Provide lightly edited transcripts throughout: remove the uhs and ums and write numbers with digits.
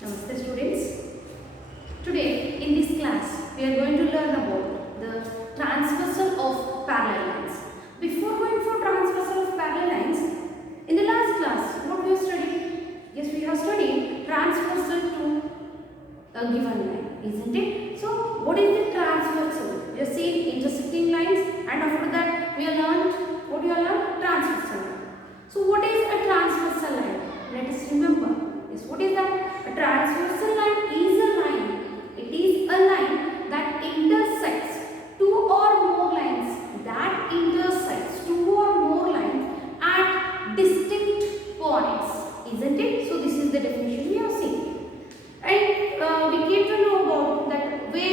Namaste students. Today in this class we are going to learn about the transversal of parallel lines. Before going for transversal of parallel lines, in the last class what we have studied? Yes, we have studied transversal to a given line, isn't it? So what is the transversal? We have seen intersecting lines, and after that we have learned what we have learned transversal line. So what is a transversal line? Let us remember. Yes, what is that? A transversal line is a line. It is a line that intersects two or more lines. That intersects two or more lines at distinct points, isn't it? So this is the definition we have seen. And we came to know about that way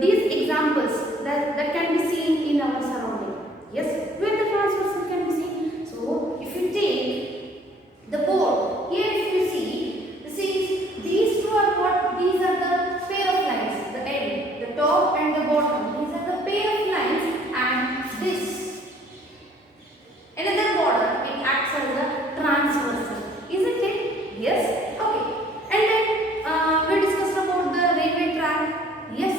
these examples that can be seen in our surrounding. Yes, where the transversal can be seen. So if you take the board, here if you see, this is these two are what? These are the pair of lines, the end, the top and the bottom. These are the pair of lines, and this another border, it acts as a transversal, isn't it? Yes. Okay. And then we discussed about the railway track. Yes.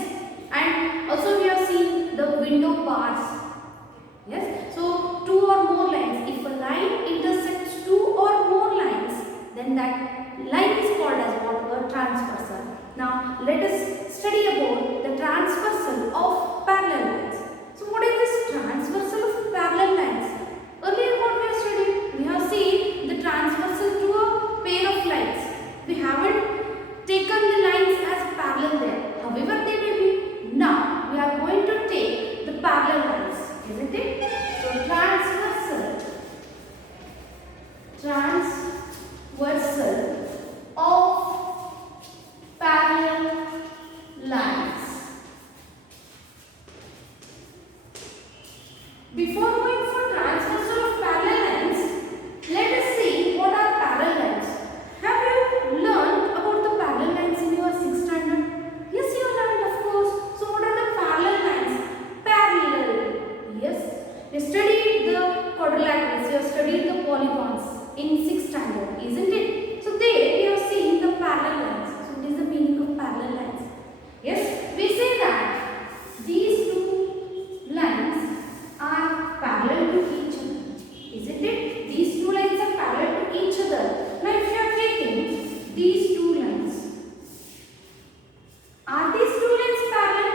And also we have seen the window bars. Yes. So two or more lines. If a line intersects two or more lines, then that line is called as what? A transversal. Now let us study about the transversal of parallel lines. So what is this transversal of parallel lines? Earlier what we have studied? We have seen the transversal to a pair of lines. We haven't taken the lines as parallel there. However they may be. Now we are going to take the parallel lines, isn't it? So transversal of parallel lines. Before going for transversal of parallel lines, let us see what are parallel lines. Have you learned about the parallel lines in your 6th standard? Yes, you learned, of course. So what are the parallel lines? Parallel. Yes. We studied the quadrilaterals. We have studied the polygons in 6th standard, isn't it? So there we have seen the parallel lines. So what is the meaning of parallel lines? Yes, we say that these two lines are parallel to each other, isn't it? These two lines are parallel to each other. Now if you are taking these two lines, are these two lines parallel?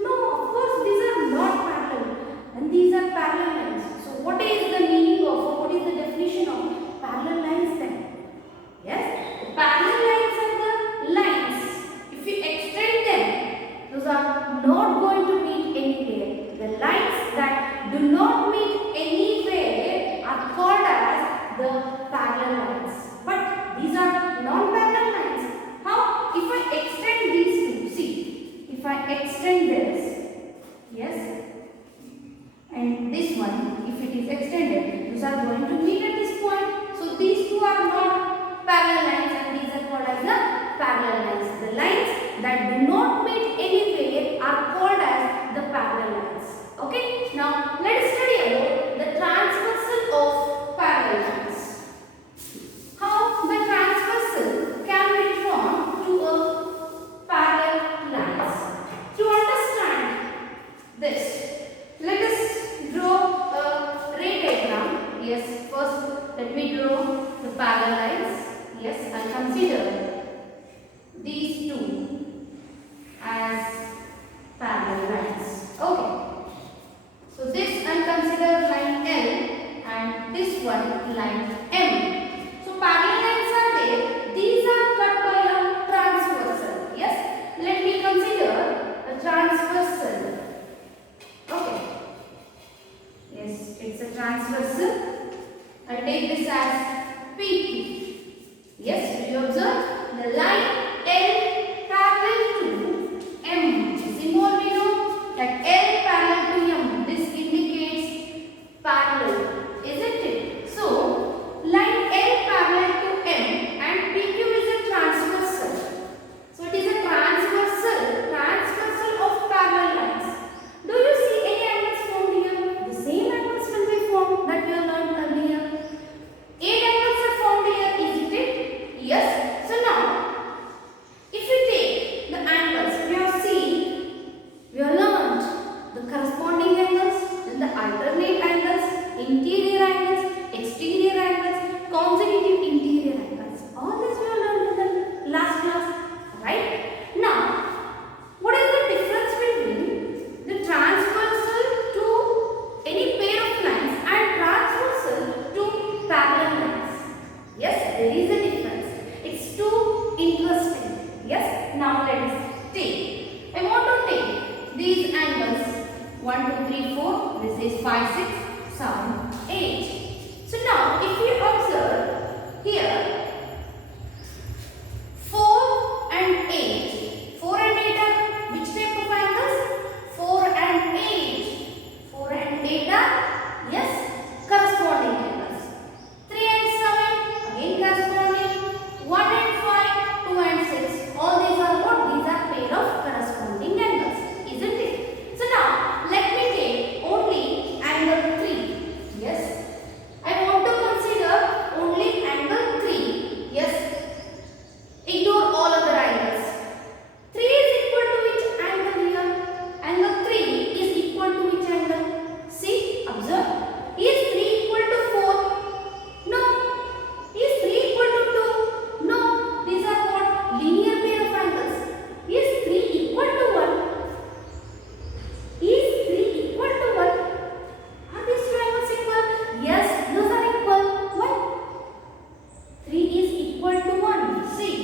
No, of course these are not parallel, and these are parallel lines. So what is the meaning of, or what is the definition of parallel lines then? Yes, the parallel lines are the lines. If you extend them, those are not going to meet anywhere. The lines that do not meet anywhere are called as the parallel lines. But these are non-parallel lines. How? If I extend these two, see, if I extend this, yes, and this one, if it is extended, those are going to meet at this point. So these two are not parallel lines, and these are called as the parallel lines. The lines that do not meet anywhere are called as the parallel lines. Okay, now let us study about the transversal of parallel lines. How the transversal can be drawn to a parallel lines. To understand this, let us draw a ray diagram. Yes, first let me draw the parallel lines. Yes, I consider these two as parallel lines. Okay. So this I consider line L, and this one line M. So parallel lines are there. These are cut by a transversal. Yes. Let me consider a transversal. Okay. Yes, it's a transversal. I take this as PQ. Yes, will you observe? The line L parallel to M. The symbol we know that L parallel to M. This indicates parallel, isn't it? So, line L parallel to M and PQ is a transversal. So, it is a transversal of parallel lines. Do you see any angles formed here? The same angles will be formed that we have learned earlier. 8 angles are formed is 5, 6, 7, 8. So now if we observe here 4 and 8. 4 and 8 are which type of angles? 4 and 8. 4 and 8 are, yes, corresponding angles. 3 and 7 again corresponding. 1 and 5, 2 and 6. All these are what? These are pair of corresponding angles, isn't it? So now let me take only angle 3. Yes, I want to consider only angle 3. Yes, ignore all other angles. 3 is equal to which angle here? Angle 3 is equal to which angle? See, observe. Is 3 equal to 4? No. Is 3 equal to 2? No. These are what? Linear pair of angles. Is 3 equal to 1? Is 3 equal to 1? Are these two angles equal? Yes, those are equal. Why? 3 is equal to 1. See,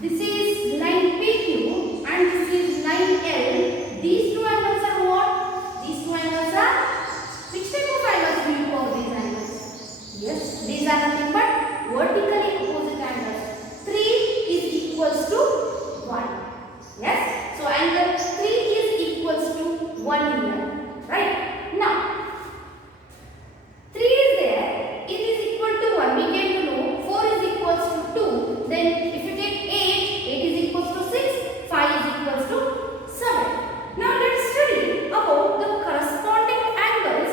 this is line PQ and this is line L. These two angles are what? These two angles are, which type of angles do you call these angles? Yes, these are nothing but vertically opposite angles. 3 is equals to 1. Yes, so angle 3 is equals to 1 here. Right? Now, 3 is there, it is equal to 1. We get to know 4 is equals to 2. Then if you take 8, 8 is equals to 6, 5 is equals to 7. Now let's study about the corresponding angles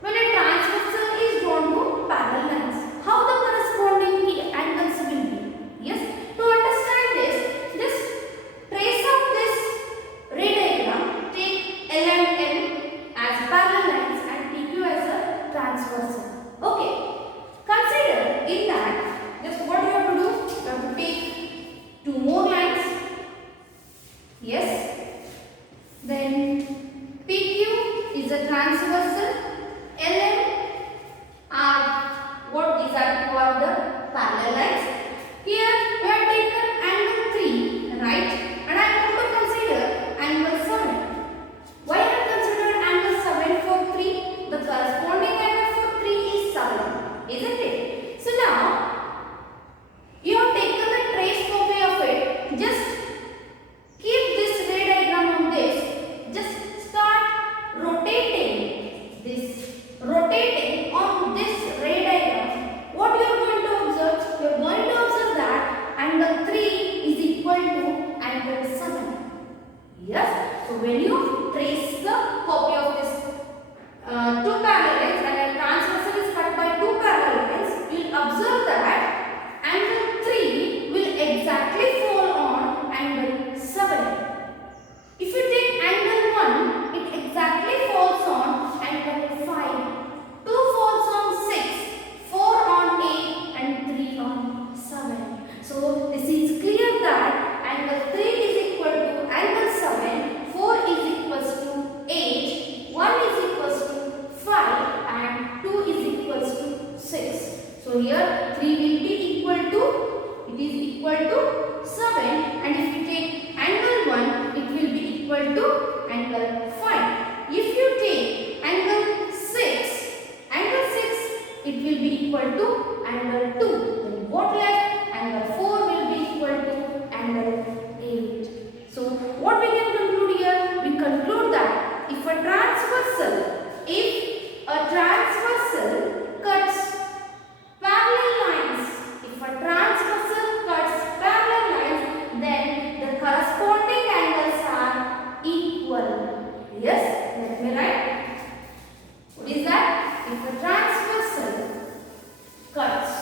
when a transversal is drawn to parallel lines. How the corresponding angles will be. Yes, to understand this, just trace out this ray diagram. Take L and M as parallel lines and PQ as a transversal. Okay, consider in that, just what you have to do, you have to take 2 more lines. Yes, then PQ is a transversal, LM are what? These are called the parallel lines. Here we have taken angle 3, right? And I want to consider angle 7. Why I have considered angle 7 for 3? The corresponding angle for 3 is 7, isn't it? So now you have taken the trace copy of it. Just keep this ray diagram on this. Just start rotating this. Rotating on this ray diagram. What you are going to observe? You are going to observe that angle 3 is equal to angle 7. Yes. So when you trace the copy of this 2 parallel lines and a transversal is cut by 2 parallel lines, you will observe that angle 3 will exactly fall on angle 7. If you take angle 1, it exactly falls on angle 5. 2 falls on 6, 4 on 8 and 3 on 7. So this is clear that angle 3 is equal to angle 7, 4 is equals to 8, 1 is equals to 5 and 2 is equals to 6. So here 3 will be equal to, it is equal to 7, and if you take angle 1, it will be equal to angle 5. If you take angle 6, it will be equal to angle 2. Then what left? Angle 4 will be equal to angle 8. So what we can conclude here? We conclude that if a transversal cuts parallel lines, then the corresponding angles are equal. Yes, let me write. What is that? If a transversal cuts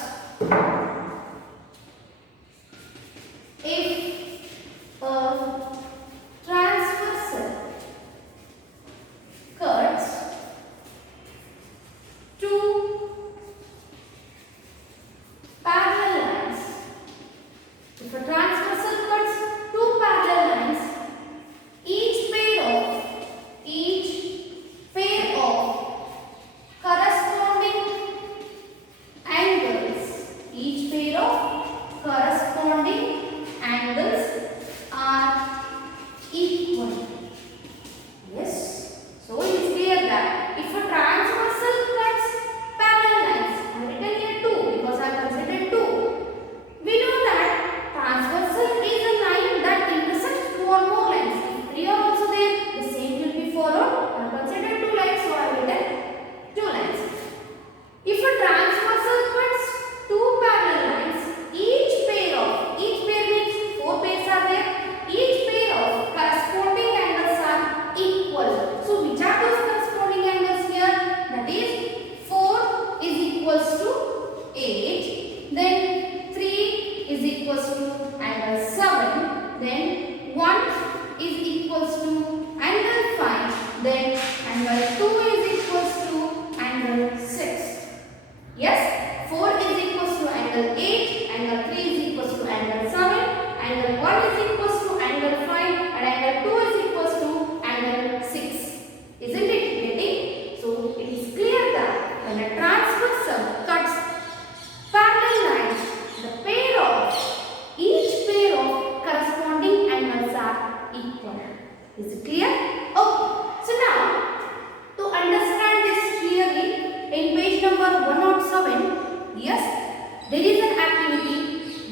there is an activity,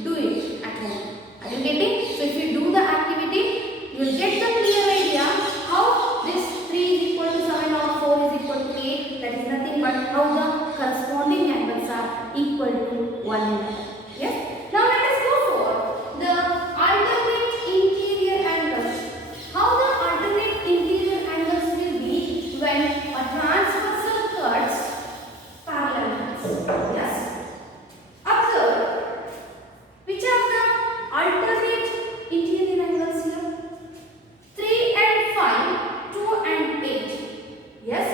do it at home. Are you getting? So if you do the activity, you will get the clear idea how this 3 is equal to 7 or 4 is equal to 8. That is nothing but how the corresponding angles are equal to one another. Yes. Now let us go for the alternate interior angles. How the alternate interior angles will be when a transversal cuts parallel lines. Yes. Observe which are the alternate interior angles here. 3 and 5, 2 and 8. Yes.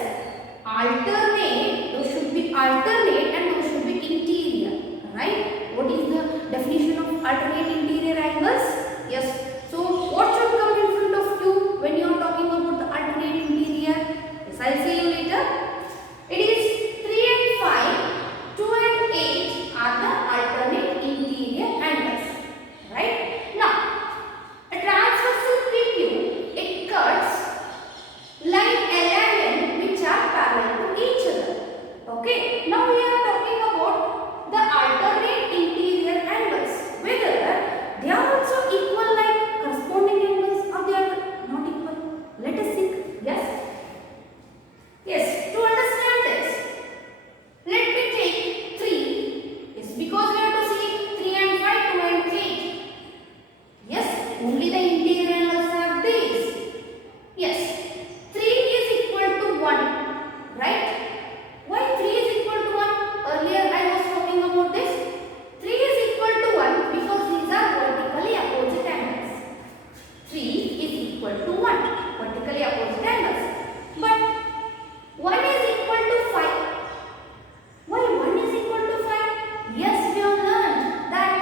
Alternate, those should be alternate and those should be interior. Right? What is the definition of alternate interior angles? Yes. So what should come in front of you when you are talking about the alternate interior? Yes, I will see you later. It is 3 and 5, 2 and 8 are the alternate interior angles. Right? Now, a transversal PQ, it cuts line L and N which are parallel to each other. Okay. Now we are talking about the alternate interior angles. Whether they are also equal like corresponding angles or they are not equal. Let us think. Yes? Yes. To understand this, let me take 3. Yes, because we have to see 3 and 5, 2 and 8. Yes, only the interior angles are these. Yes, 3 is equal to 1. Right? Why 3 is equal to 1? Earlier I was talking about this. 3 is equal to 1 because these are vertically opposite angles. 3 is equal to 1, vertically opposite angles. But 1 is equal to 5. Why 1 is equal to 5? Yes, we have learned that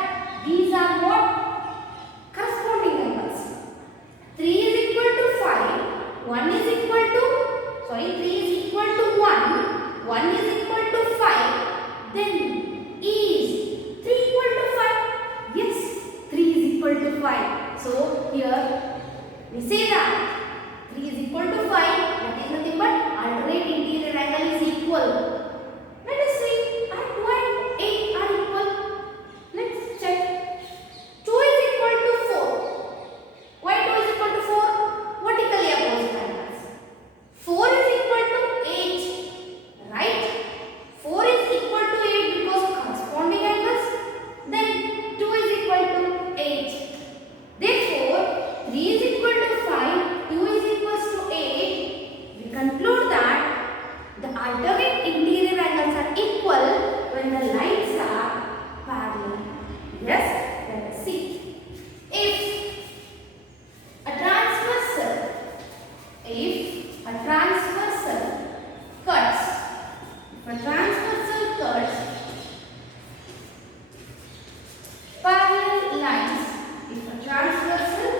these are what? Corresponding angles. 3 is equal to 5. 1 is equal to, 3 is equal to 1. 1 is equal to 5. Then is 3 equal to 5? Yes, 3 is equal to 5. So here we say that 3 is equal to 5. That is nothing but alternate interior angle is equal. Let us see, are 2 and 8 are equal? Let's check. 2 is equal to 4. Why 2 is equal to 4? Vertically opposite angles. 4 is equal to 8. Right? 4 is equal to 8 because corresponding angles. Then 2 is equal to 8. Therefore, 3 is equal to 5, 2 is equal to 8. We conclude that the alternate interior angles are equal when the lines are parallel. Yes? Let us see. If a transversal cuts, parallel lines, if a transversal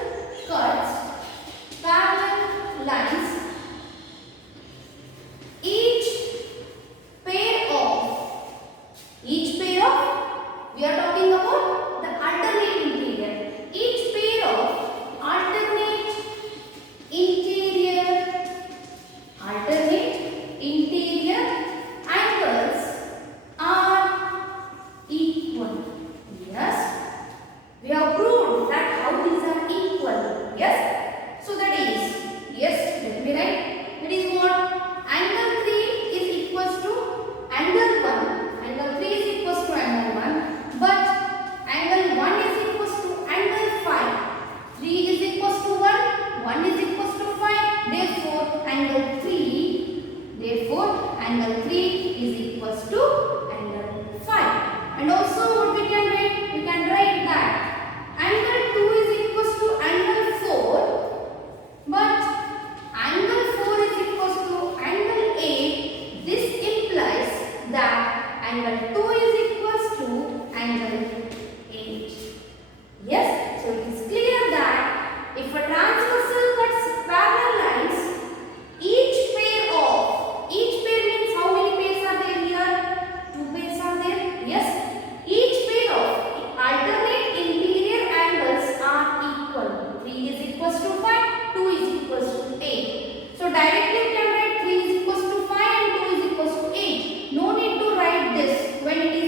cuts parallel lines, each pair of, we are talking about the alternate interior. Each pair of alternate interior angles are equal. Yes, we have proved that how these are equal. Yes, so that is, yes, let me write. That is what? Angle 3 is equals to angle 1. Angle 3 is equals to angle 1. But angle 1 is equals to angle 5. 3 is equals to 1. 1 is equals to 5. Therefore, angle 3 is equals to angle 5. And also what we can write? We can write that angle 2 is equals to angle 4. But angle 4 is equals to angle 8. This implies that angle 2 is equals to angle 8. Yes, so it is clear that if a transversal cuts parallel lines, each pair means how many pairs are there here? 2 pairs are there. Yes, each pair of alternate interior angles are equal. 3 is equals to 5, 2 is equals to 8. So directly you can write 3 is equals to 5 and 2 is equals to 8. No need to write this when it is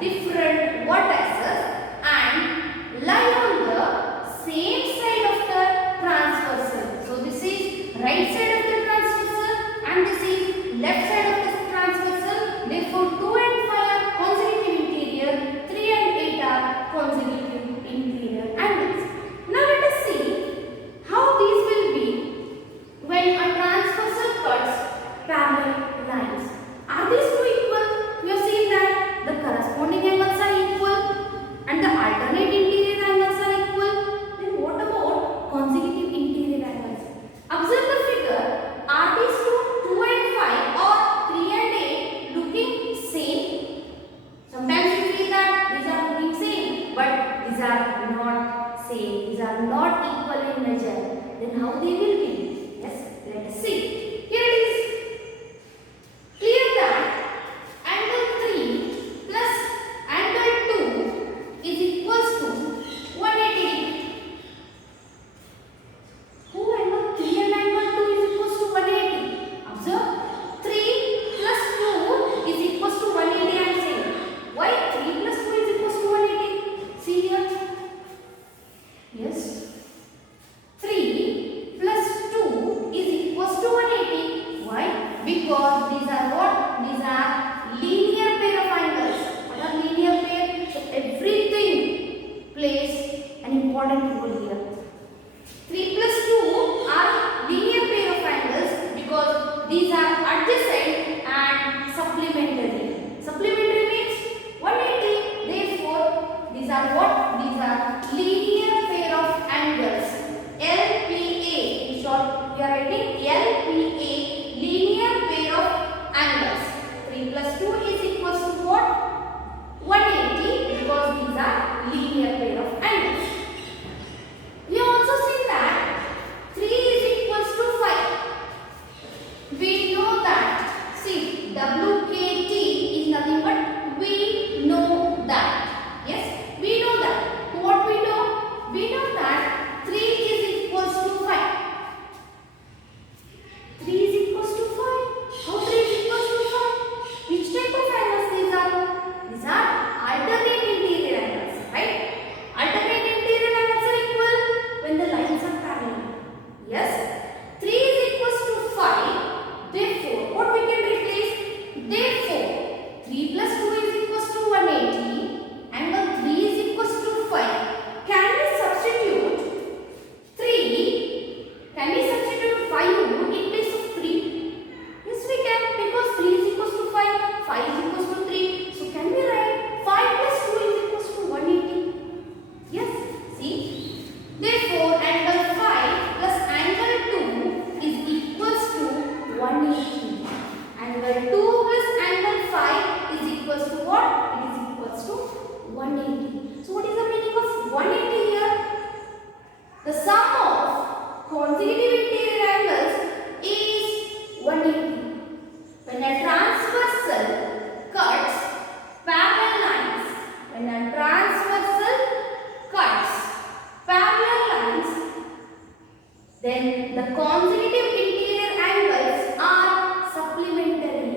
different vertices and lie on the same side of the transversal. So this is right side of the transversal and this is left side of the transversal. Therefore 2 and 5 are consecutive interior, 3 and 8 are consecutive interior angles. Now let us see how these will be when a transversal cuts parallel lines. Are these two equal? We have seen that the corresponding angles are equal and the alternate interior angles are equal. Then what about consecutive interior angles? Observe the figure. Are these two and 5 or 3 and 8 looking same? Sometimes you feel that these are looking same, but these are not same. These are not equal in measure. Then how they will be? Yes, let us see. Here it is. Clear that angle 3 plus angle 2 is equals to 180 degree. Who angle 3 and angle 2 is equals to 180? Observe. 3 plus 2 is equals to 180 I am saying. Why 3 plus 2 is equals to 180? See here. Yes. 3 plus 2 is equals to 180. Why? Because these are what? These are linear pair of angles. What are linear pair? So everything plays an important role here. 3 plus 2 are linear pair of angles because these are adjacent and supplementary. Supplementary means 180. Therefore, these are what? These are linear pair of angles. LPA. In short, we are writing LPA. Linear pair of angles. 3 plus 2 is equals to what? 180 because these are linear pair of angles. We have also seen that 3 is equals to 5. We know that. See, WKT is nothing but we know that. Yes, we know that. What we know? We know that 3 is equals to 5. 3 is equals to 5. How 3 is equals to 5? Which type of angles these are? These are alternate interior angles, right? Alternate interior angles are equal when the lines are parallel. Yes? 3 is equals to 5. Therefore, what we can replace? Therefore, 3 plus 2 is equals to 180. Angle 3 is equals to 5. Can we substitute 3? Can we substitute 5 in place of 3? Yes, we can because 3 is equals to 5. 5 is equals to 3. So, can we write 5 plus 2 is equals to 180? Yes, see. Therefore, angle 5 plus angle 2 is equals to 180. Angle 2 plus angle 5 is equals to what? It is equals to 180. So, what is the meaning of 180 here? The sum of consecutive interior angles is 180. When a transversal cuts parallel lines, when a transversal cuts parallel lines, then the consecutive interior angles are supplementary.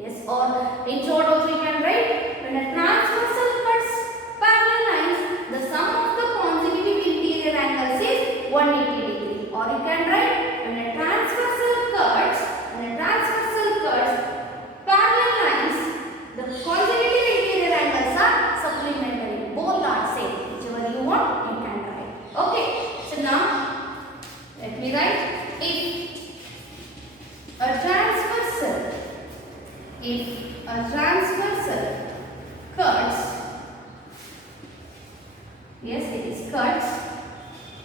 Yes, or in short also you can write when a transversal cuts parallel lines, the sum of the consecutive interior angles is 180 degree. Or you can write when a transversal cuts parallel lines, the consecutive interior angles are supplementary. Both are same. Whichever you want, you can write. Okay. So now let me write if a transversal cuts, yes, it is cuts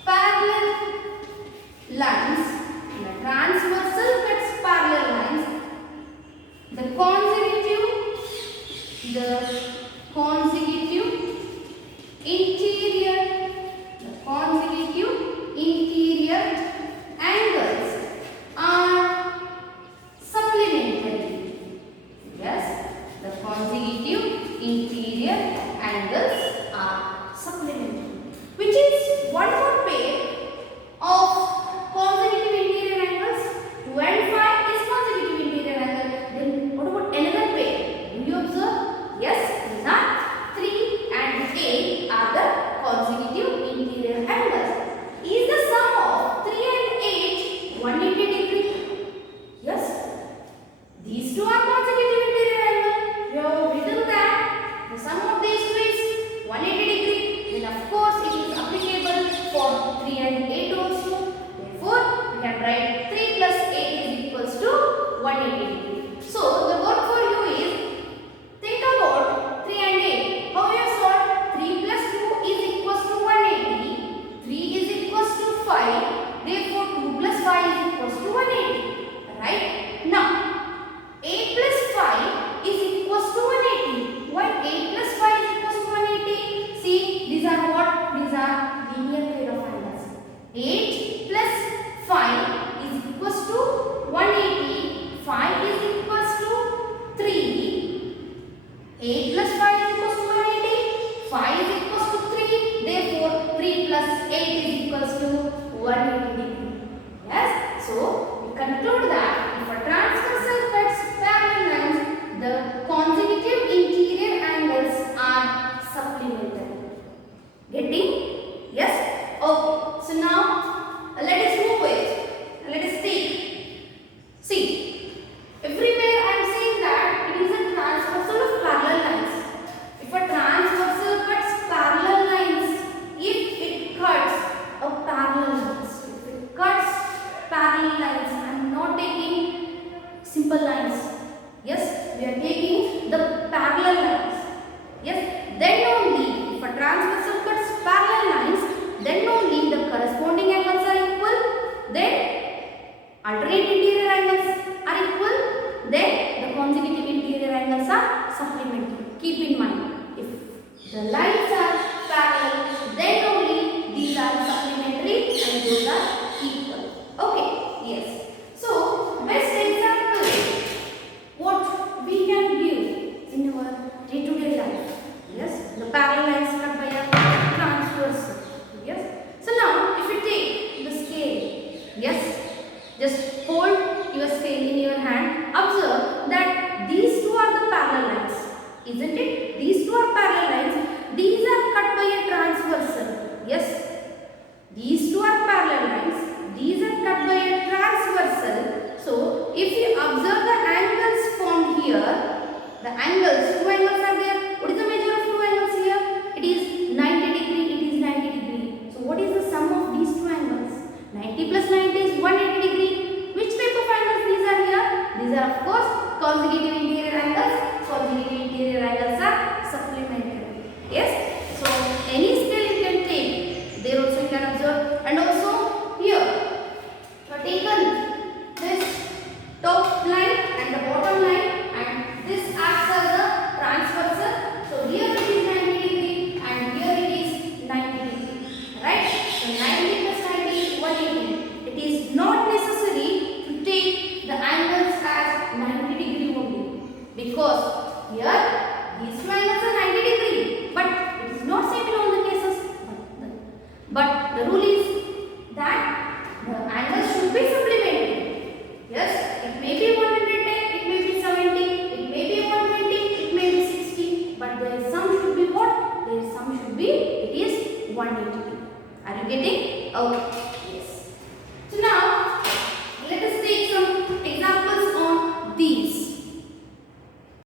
parallel lines. When a transversal cuts parallel lines, the consecutive interior angles are supplementary. Yes, the consecutive interior angles are supplementary. Which is one more pair of consecutive interior angles? 2 and 5 is consecutive interior angle. Then what about another pair? Do you observe? Yes, these are plus 5 is equals to 180. 5 is equals to 3. Therefore, 3 plus 8 is equals to 180 degree. Yes. So, we conclude that if a transversal cuts parallel lines, the consecutive interior angles are supplementary. Getting? Yes? Okay. So, now let us move it. Let us take. See, everywhere I am saying that it is a transversal of parallel lines. If a transversal cuts parallel lines, if it cuts a parallel lines, if it cuts parallel lines, I am not taking simple lines. Yes, we are taking the parallel lines. Yes, then only if a transversal cuts parallel lines, then only the corresponding angles are equal. Then alternate interior angles are equal. Then the consecutive interior angles are supplementary. Keep in mind, if the lines are parallel, then only these are supplementary and those are equal. Okay, yes. So, best example what we can view in our day-to-day life. Yes, the parallel lines cut by a transversal. Yes. So now, if you take the scale, yes, just hold your scale in your hand. Observe that these two are the parallel lines, isn't it? These two are parallel lines. These are cut by a transversal. Yes, these two are parallel lines. These are cut by a transversal. So, if you observe the angles formed here, the angles, two angles are there. What is the measure of two angles here? It is 90 degree. It is 90 degree. So, what is the sum of these two angles? 90 plus 90 is 180 degree. Which type of angles these are here? These are of course consecutive interior angles. Consecutive interior angles are supplementary. Yes. So any scale you can take. There also you can observe. And also here, you have taken this top line and the bottom line, and this acts as a transversal. So here it is 90 degree and here it is 90 degree. Right? So 90 plus 90 is 180. It is not necessary to take the angles as 90 degree only, because here these two angles are 90 degree, but it is not said in all the cases. But the rule is that the angles should be supplementary. Yes, it may be 110, it may be 70, it may be 120, it may be 60, but the sum should be what? The sum should be, it is 180. Are you getting? Okay.